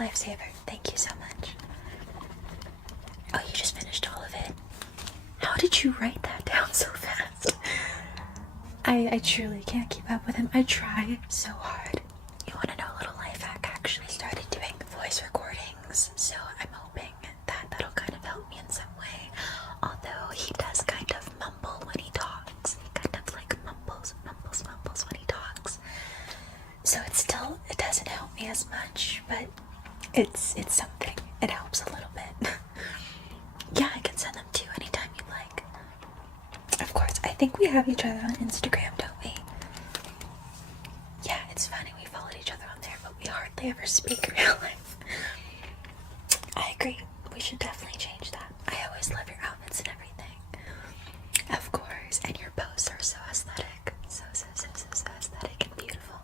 lifesaver. Thank you so much. Oh, you just finished all of it? How did you write that down so fast? I truly can't keep up with him. I try so hard. You want to know a little life hack? Actually started doing voice recordings, so I'm hoping that that'll kind of help me in some way. Although he does kind of mumble when he talks. He kind of like mumbles when he talks. So it doesn't help me as much, but it's something. It helps a little bit. Yeah, I can send them to you anytime you'd like. Of course, I think we have each other on Instagram, don't we? Yeah, it's funny, we followed each other on there, but we hardly ever speak in real life. I agree, we should definitely change that. I always love your outfits and everything. Of course, and your posts are so aesthetic. So aesthetic and beautiful.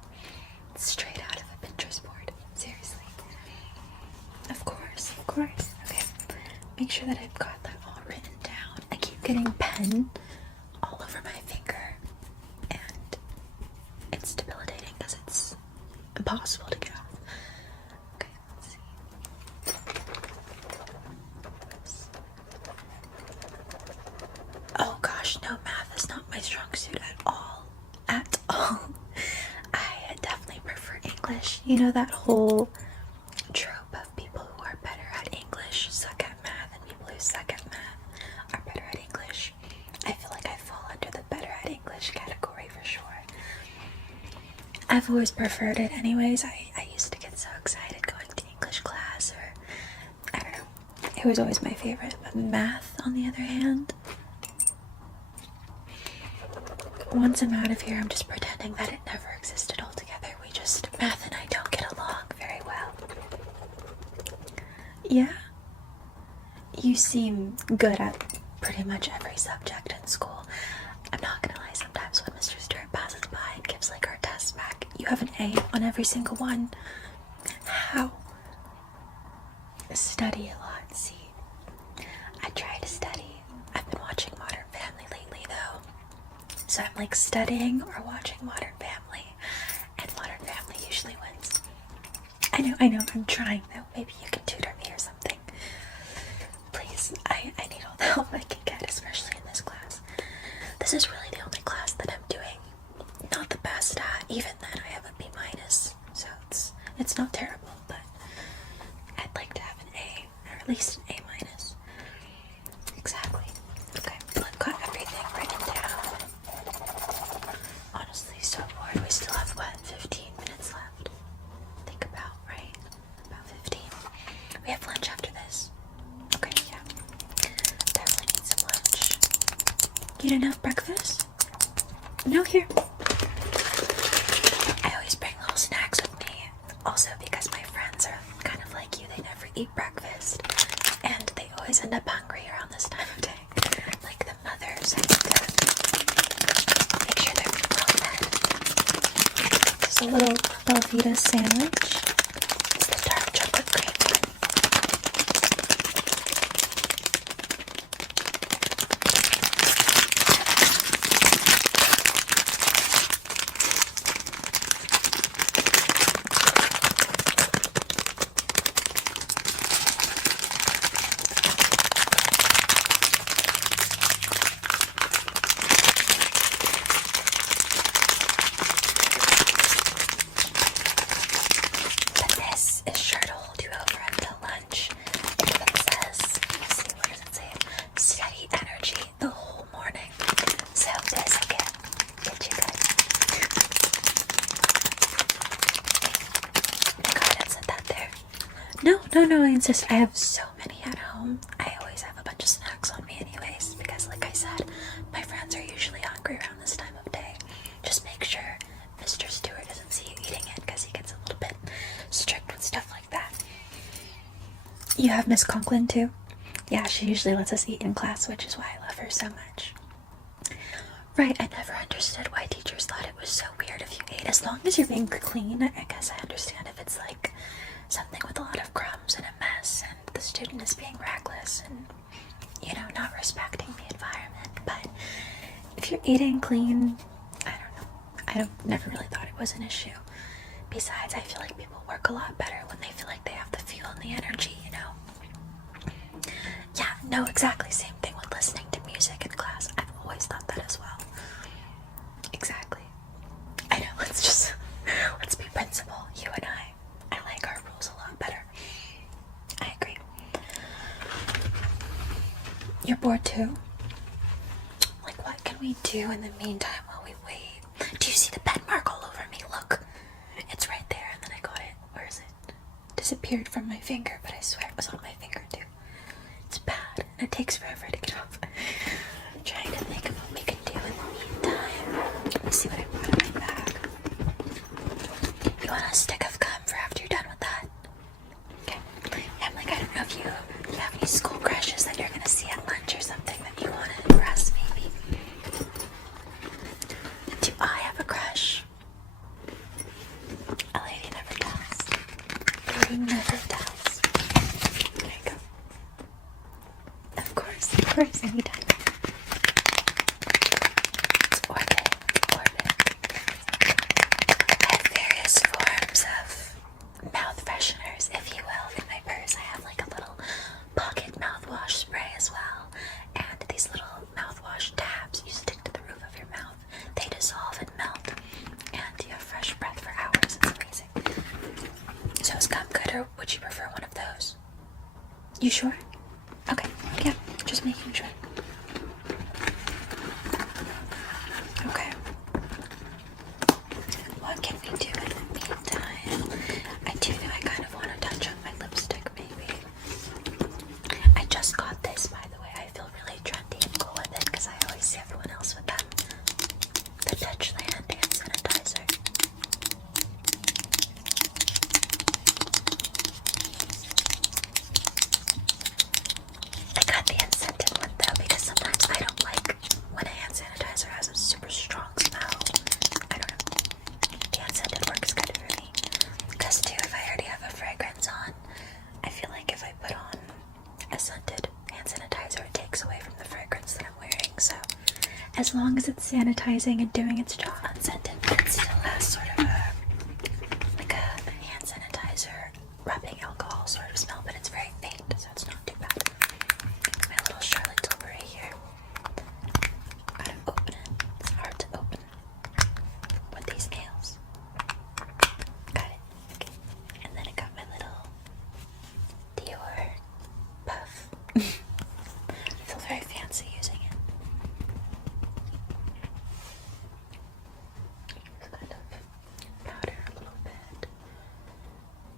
It's straight out of a Pinterest board, seriously. Of course. Okay, make sure that I've got that all written down. I keep getting pen all over my finger, and it's debilitating because it's impossible to get off. Okay, let's see. Oops. Oh gosh, no, math is not my strong suit at all. At all. I definitely prefer English. You know that whole trope of people who are better at English suck at math, and people who suck at math are better at English. I feel like I fall under the better at English category for sure. I've always preferred it anyways. I used to get so excited going to English class, or I don't know. It was always my favorite. But math, on the other hand, once I'm out of here, I'm just pretending that it never existed altogether. Math and I don't get along very well. Yeah? You seem good at pretty much every subject in school. I'm not gonna lie, sometimes when Mr. Stewart passes by and gives like our tests back, you have an A on every single one. How? Study a lot, see. I try to study. I've been watching Modern Family lately though. So I'm like studying or watching Modern Family, and Modern Family usually wins. I know, I'm trying though. Maybe you can tutor me or something. Please, I need all the help I can get, especially in this class. This is really the only class that I'm doing not the best at. Even then, I have a B minus, so it's not terrible, but I'd like to have an A, or at least an A minus. Exactly. Okay, well, I've got everything written down. Honestly, so bored. We still have, what, 15 minutes left? Think about, right? About 15. We have lunch after this. Okay, yeah. Definitely need some lunch. You didn't have breakfast? No, here. I always bring little snacks with me. Also because my friends are kind of like you. They never eat breakfast. And they always end up hungry around this time of day. Like the mothers have to make sure they're well fed. Just a little Velveeta sandwich. It's the dark chocolate cream one. But this is sure to hold you over until lunch. It even says, let's see, what does it say? Steady energy the whole morning. So this will get you good. Go ahead and set that there. No, I insist. I have so many at home. I always have a bunch of snacks on me anyways, because like I said, my friends are usually hungry around this time of day. Just make sure Mr. Stewart doesn't see you eating it, because he gets a little bit strict with stuff like that. You have Miss Conklin too? Yeah, she usually lets us eat in class, which is why I love her so much. Right, I never understood why teachers thought it was so weird if you ate. As long as you're being clean, I guess I understand if it's like something with a lot of crumbs and a mess, and the student is being reckless and, you know, not respecting the environment. But if you're eating clean, I don't know. Never really thought it was an issue. Besides, I feel like people work a lot better when they feel like they have the the energy, you know? Yeah, no, exactly. Same thing with listening to music in class. I've always thought that as well. Exactly. I know, let's be principal, you and I. I like our rules a lot better. I agree. You're bored too? Like, what can we do in the meantime while we wait? Do you see the pen mark all over me? Look. It's right there, and then I got it. Where is it? Disappeared from my finger, but I swear it was on my finger too. It's bad, and it takes forever to get off. I'm trying to think of what we can do in the meantime. Let me see what I brought in my bag. You want a stick of gum for after you're done with that? Okay. I'm like, I don't know if you have any school crushes that you're gonna see at lunch or something that you want to impress, maybe. Do I have a crush? A lady never tells. A lady never tells. There you go. Of course, anytime. It's orbit. I have various forms of mouth fresheners, if you will, in my purse. I have like a little pocket mouthwash spray as well, and these little mouthwash tabs you stick to the roof of your mouth. They dissolve and melt, and you have fresh breath for hours. It's amazing. So is gum good, or would you prefer one of those? You sure? Okay, yeah, just making sure. Okay. What can we do in the meantime? I do know I kind of want to touch up my lipstick, maybe. I just got this, by the way. I feel really trendy and cool with it because I always see everyone else with them. The Touchland hand sanitizer. I got the unscented one though because sometimes I don't like when a hand sanitizer has a super strong smell. I don't know. The unscented works good for me. Because too, if I already have a fragrance on, I feel like if I put on a scented hand sanitizer, it takes away from the fragrance that I'm wearing. So as long as it's sanitizing and doing its job, unscented, it still has sort of a hand sanitizer rubbing alcohol sort of smell, but it's very faint, so it's not too bad. My little Charlotte Tilbury here. Gotta open it. It's hard to open with these nails. Got it. Okay. And then I got my little Dior puff. I feel very fancy using it. Just kind of powder a little bit.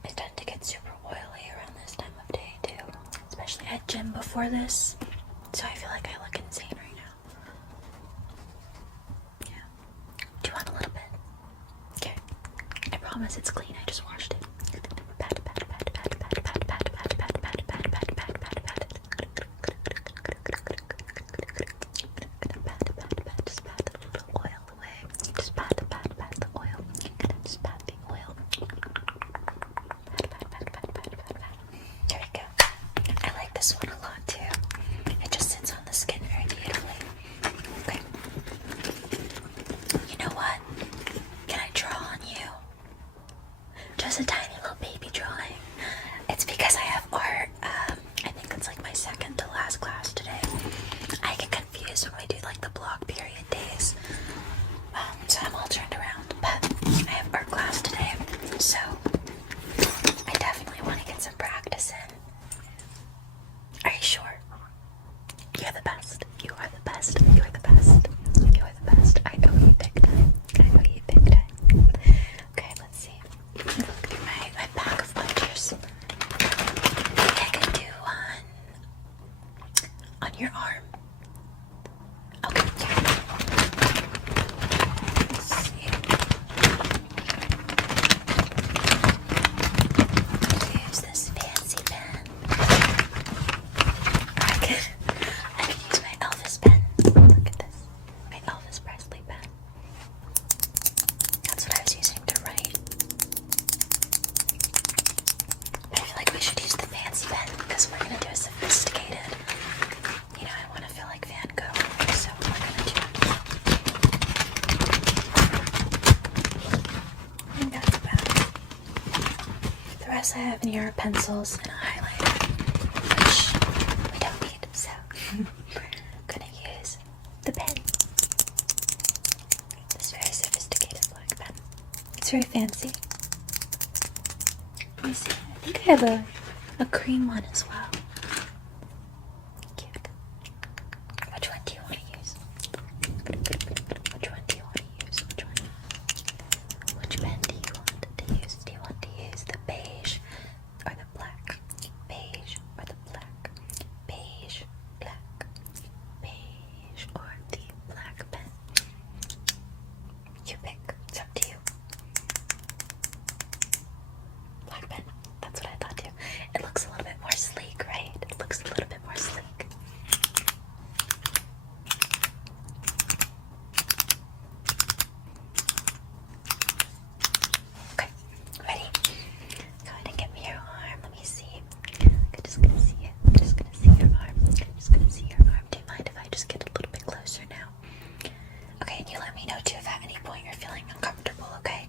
I tend to get super oily around this time of day too. Especially at gym before this. So I feel like I look insane right now. Yeah. Do you want a little bit? Okay. I promise it's clean. I just washed it. Pat, pat, pat, pat, pat, pat, pat, pat, pat, pat, pat, pat, pat, pat, pat, pat. Just pat a little oil away. Just pat the oil. Just pat the oil. There we go. I like this one a lot too. It just sits on the skin very beautifully. Okay. You know what? Can I draw on you? Just a tiny little baby drawing. It's because I have art. I think it's like my second to last class today. I get confused when we do like the block period days. So I'm all turned around. But I have art class today. So I definitely want to get some practice in. Are you sure? You're the best. You are the best. You are the best. You are the best. I owe you big time. I owe you big time. Okay, let's see. Look through my bag of pictures. I can do on your arm. Okay, yeah. Let's see. Use this fancy pen. I can use my Elvis pen. Look at this. My Elvis Presley pen. That's what I was using to write. But I feel like we should use the fancy pen because we're going to do a sophisticated, I want to I have any art pencils and a highlighter, which we don't need, so I'm gonna use the pen. This very sophisticated black pen. It's very fancy. Let me see. I think I have a cream one as well. Cute. Which one do you want to use? Which one do you want to use? Which one? Which pen do you want to use? Do you want to use the beige or the black? Beige or the black? Beige, black, beige, or the black pen? You pick. It's up to you. Black pen. That's what I thought too. It looks a little bit more sleek, right? It looks a little bit more sleek. Okay, ready? Go ahead and give me your arm. Let me see. I'm just gonna see it. I'm just gonna see your arm. I'm just gonna see your arm. Do you mind if I just get a little bit closer now? Okay, and you let me know too if at any point you're feeling uncomfortable, okay?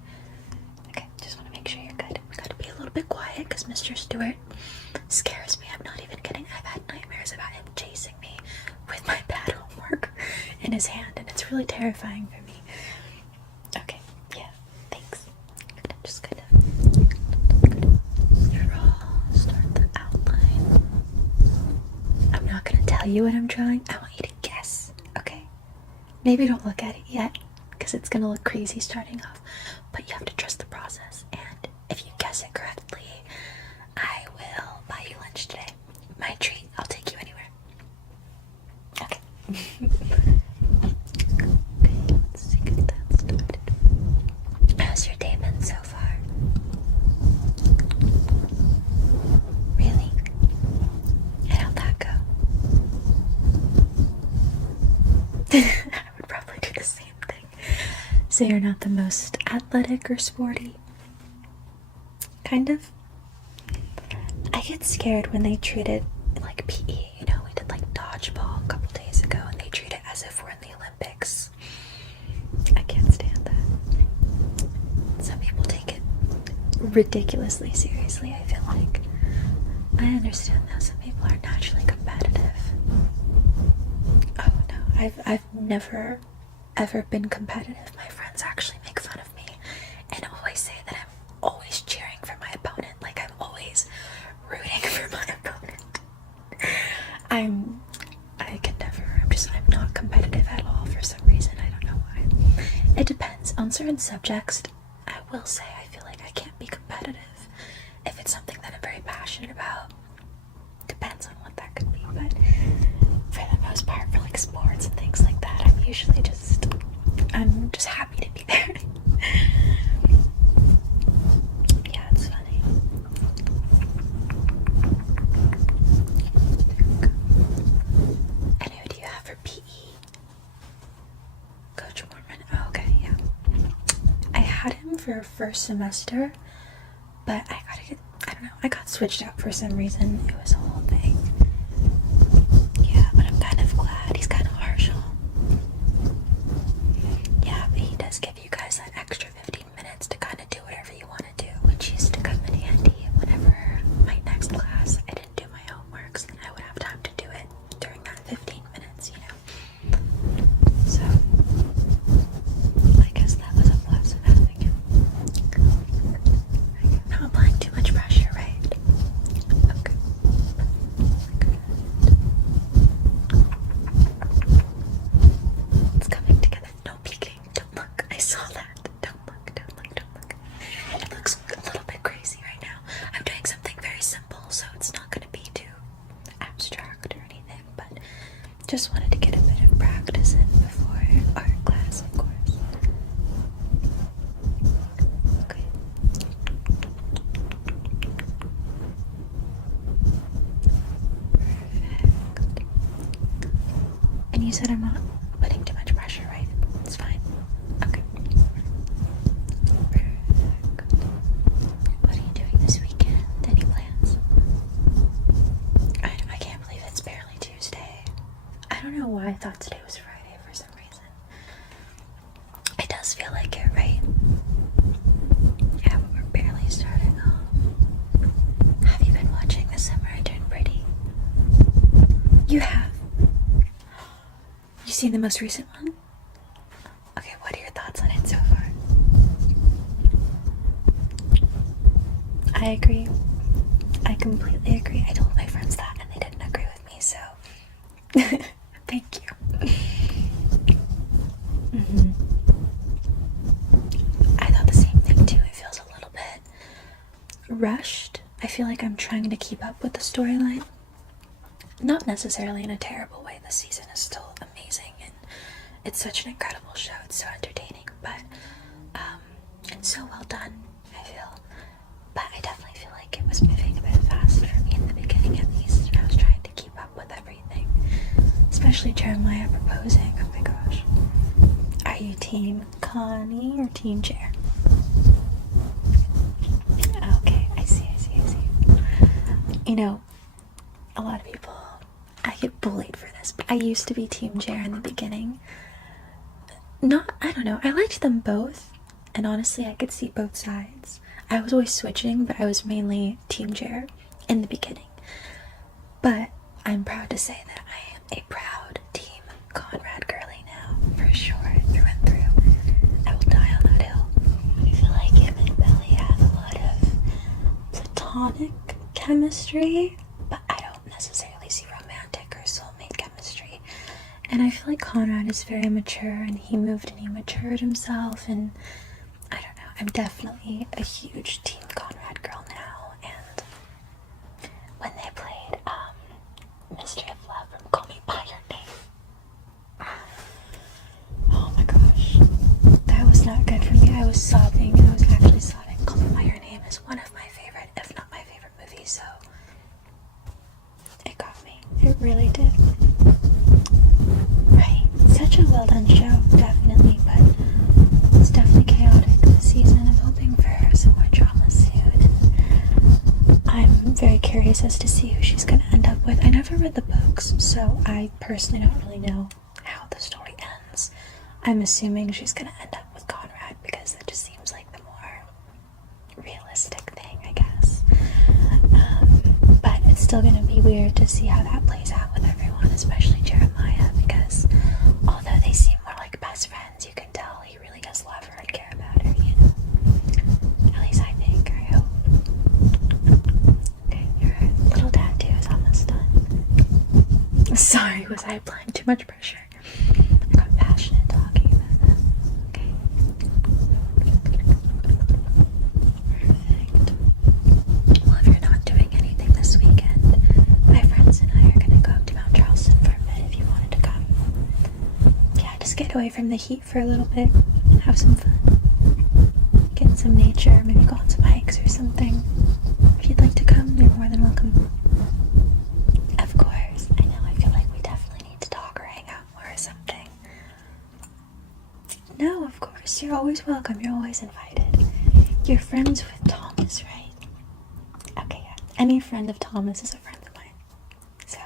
Okay, just want to make sure you're good. We gotta be a little bit quiet because Mr. Stewart scares me. I'm not even kidding. I've had nightmares about him chasing me with my bad homework in his hand, and it's really terrifying for me. Okay, yeah, thanks. I'm just gonna start the outline. I'm not gonna tell you what I'm drawing. I want you to guess, okay? Maybe don't look at it yet because it's gonna look crazy starting off, but you have to trust the process, and if you guess it correctly, I will buy you lunch today. My treat. I'll take you anywhere. Okay. Okay, let's get that started. How's your day been so far? Really? And how'd that go? I would probably do the same thing. So you're not the most athletic or sporty? Kind of? I get scared when they treat it like PE. You know, we did like dodgeball a couple days ago and they treat it as if we're in the Olympics. I can't stand that. Some people take it ridiculously seriously, I feel like. I understand though, some people are naturally competitive. Oh no, I've never ever been competitive. My friends actually make fun of me and always say that I'm always cheering for my opponent, like I'm always rooting for my opponent. I'm not competitive at all for some reason. I don't know why. It depends. On certain subjects, I will say I feel like I can't be competitive. If it's something that I'm very passionate about, depends on what that could be, but for the most part, for like sports and things like that, I'm just happy to be there. Yeah, it's funny. And who do you have for PE? Coach Mormon. Oh, okay, yeah. I had him for first semester, but I don't know, I got switched out for some reason. It was a whole thing. Yeah, but I'm kind of glad. He's kind of harsh. Yeah, but he does give you guys that extra 15 minutes to kind of do whatever you want to do, which used to come in handy whenever my next class I didn't do my homework, so then I would have time to do it during that 15 minutes, you know. So, I guess that was a plus of having him. Not applying too much pressure, right? Okay. It's coming together. No peeking. Don't look. I saw that. Don't look. Don't look. Don't look. It looks a little bit crazy right now. I'm doing something very simple, so it's not going to be too abstract or anything, but just wanted to get a bit of practice in before art class, of course. Okay. Perfect. And you said I'm not putting too much pressure, right? It's fine. Okay. Perfect. What are you doing this weekend? Any plans? I can't believe it's barely Tuesday. I don't know why I thought today was Friday for some reason. It does feel like it, right? Yeah, but we're barely starting off. seen the most recent one? Okay, what are your thoughts on it so far? I agree. I completely agree. I told my friends that and they didn't agree with me, so thank you. I thought the same thing too. It feels a little bit rushed. I feel like I'm trying to keep up with the storyline. Not necessarily in a terrible way. The season is still amazing and it's such an incredible show. It's so entertaining, but it's so well done, I feel. But I definitely feel like it was moving a bit fast for me in the beginning, at least. I was trying to keep up with everything, especially Jeremiah proposing. Oh my gosh. Are you team Connie or team Jer? Okay, I see. You know, a lot of people, I get bullied for this, but I used to be team Jer in the beginning. I don't know, I liked them both, and honestly I could see both sides. I was always switching, but I was mainly team Jer in the beginning. But I'm proud to say that I am a proud team Conrad girly now, for sure, through and through. I will die on that hill. I feel like him and Belly have a lot of platonic chemistry, but I don't necessarily see romantic or soulmate chemistry. And I feel like Conrad is very mature, and he moved and he matured himself, and I don't know, I'm definitely a huge team Conrad girl now. And when they played Mystery of Love from Call Me By Your Name, oh my gosh, that was not good for me. I was sobbing. I was actually sobbing. Call Me By Your Name is one of my favorite, if not my favorite movie, so it got me. It really did. Right, such a well done show, definitely, but it's definitely chaotic this season. I'm hoping for some more drama soon, and I'm very curious as to see who she's going to end up with. I never read the books, so I personally don't really know how the story ends. I'm assuming she's going to end up with Conrad because that just seems like the more realistic thing, I guess. But it's still going to be weird to see how that plays out with everyone, especially Jeremiah, because although they seem more like best friends, you can tell he really does love her and care about her, you know? At least I think, I hope. Okay, your little tattoo is almost done. Sorry, was I applying too much pressure? I got passionate talking about that. Okay. Perfect. Well, if you're not doing anything this weekend, my friends and I are going to go up to Mount Charleston for a bit if you wanted to come. Yeah, just get away from the heat for a little bit and have some fun. Get in some nature, maybe go on some hikes or something. If you'd like to come, you're more than welcome. Of course, I know, I feel like we definitely need to talk or hang out more or something. No, of course, you're always welcome, you're always invited. You're friends with Thomas, right? Okay, yeah. Any friend of Thomas is a friend of mine. So,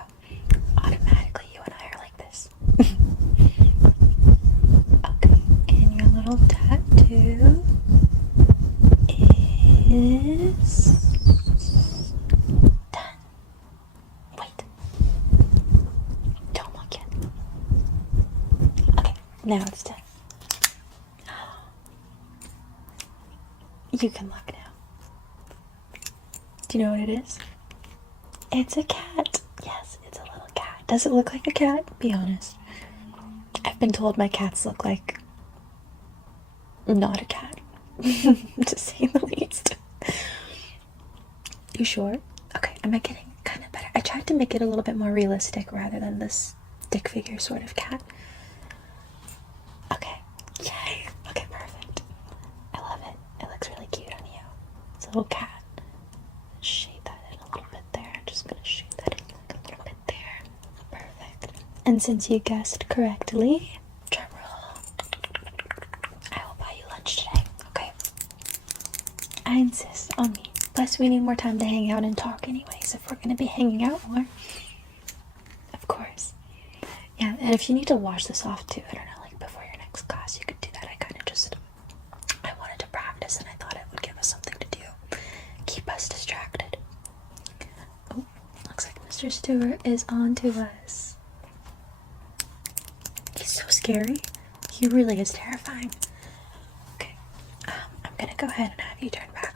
automatically you and I are like this. Okay, and your little tattoo is done. Wait. Don't look yet. Okay, now it's done. You can look now. Do you know what it is? It's a cat. Yes, it's a little cat. Does it look like a cat? Be honest. I've been told my cats look like not a cat, to say the least. You sure? Okay, am I getting kind of better? I tried to make it a little bit more realistic rather than this stick figure sort of cat. Okay, yay. Okay, perfect. I love it. It looks really cute on you. It's a little cat. Shade that in a little bit there. I'm just gonna shade that in like a little bit there. Perfect. And since you guessed correctly, drum roll, I will buy you lunch today, okay? I insist on me. Plus, we need more time to hang out and talk anyways, if we're gonna be hanging out more. Of course. Yeah, and if you need to wash this off too, I don't know, like before your next class, you could do that. I wanted to practice and I thought it would give us something to do. Keep us distracted. Oh, looks like Mr. Stewart is on to us. He's so scary. He really is terrifying. Okay, I'm gonna go ahead and have you turn back.